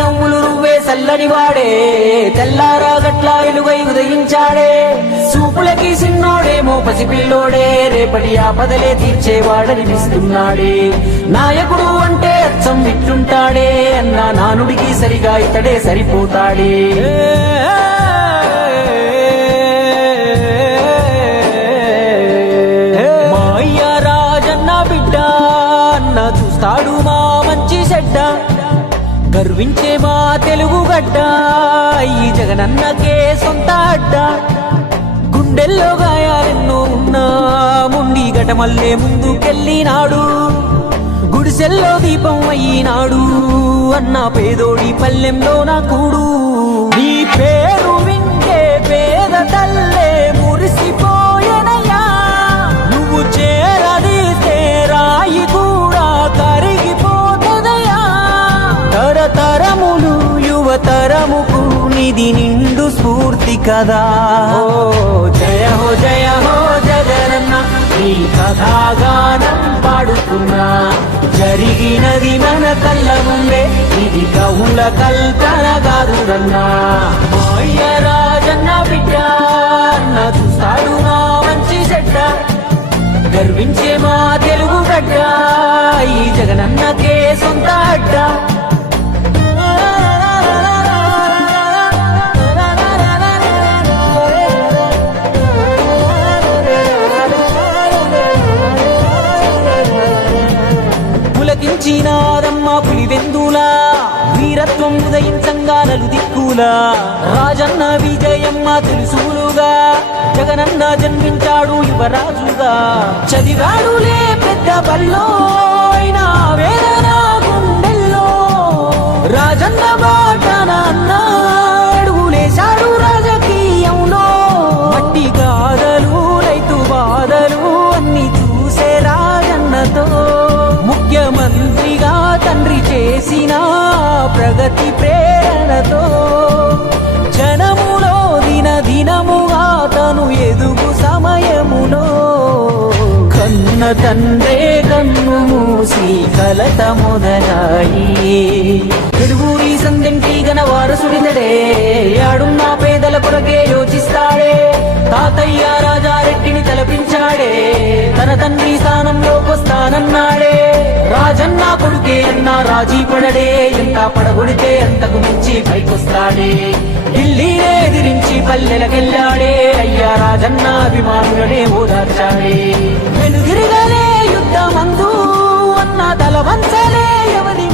నవ్వులు నువ్వే చల్లని వాడే తెల్లారా గట్ల ఎలుగై ఉదయించాడే చూపులకి సిన్నోడేమో పసిపిల్లోడే రేపటి ఆపదలే తీర్చేవాడనిపిస్తున్నాడే నాయకుడు అంటే అచ్చం విట్టుంటాడే అన్న నానుడికి సరిగా ఇతడే సరిపోతాడే మా అయ్య రాజన్న బిడ్డ అన్న చూస్తాడు మా మంచి చెడ్డ గర్వించే మా తెలుగు గడ్డ ఈ జగనన్నకే సొంత అడ్డ గుండెల్లో గాయాలెన్నో ఉన్నా ముండి గటమల్లే ముందుకెళ్ళినాడు గుడిసెల్లో దీపం అయ్యినాడు అన్న పేదోడి పల్లెంలో నా కూడు నీ పేరు వింటే పేద తల్లే మురిసిపోయెనయ్యా నువ్వు చేరదీస్తే రాయి కూడా కరిగిపోతదయ్యా తరతరములు యువతరముకు నిధి నిండు స్ఫూర్తి కదా ఓ జయ హో జగనన్న నీ కథాగానం పాడుతున్నా జరిగినది మన కళ్ళ ముందే ఇది కవుల కల్పన కాదురన్నా మా అయ్య రాజన్న బిడ్డ అన్న చూస్తాడు నా మంచి చెడ్డ గర్వించే మా తెలుగు గడ్డ ఈ జగనన్నకే సొంత అడ్డ పులకించినారమ్మ పులివెందులా వీరత్వం ఉదయించంగా నలుదిక్కులా రాజన్న విజయమ్మ తెలుసులుగా జగనన్న జన్మించాడు యువరాజుగా చదివాడులే పెద్ద బల్లో అయినా వేదన గుండెల్లో రాజన్న బాటన అడుగులేశాడు రాజకీయంలో మట్టి గాథలు రైతు బాధలు అన్ని చూసే రాజన్నతో ముఖ్యమంత్రిగా తండ్రి చేసిన ప్రగతి ప్రేరణతో జనములో దినదినముగా తను ఎదుగు సమయములో కన్న తండ్రే కన్ను మూసి కలత మొదలాయి తెలుగురి సందెంటి గన వారసుడితడే ఆడున్న పేదల కొరకే యోచిస్తాడే తాతయ్య రాజారెడ్డిని తలపించాడే తన తండ్రి స్థానంలోకొస్తానన్నాడే రాజన్న కొడుకే అన్నా రాజీ పడడే ఎంత పడగొడితే అంతకు మించి పైకొస్తాడే ఢిల్లీనే ఎదిరించి పల్లెలకెళ్ళాడే అయ్యా రాజన్న అభిమానులనే ఓదార్చాడే వెనుదిరగలే యుద్ధమందు అన్న తల వంచలే ఎవరి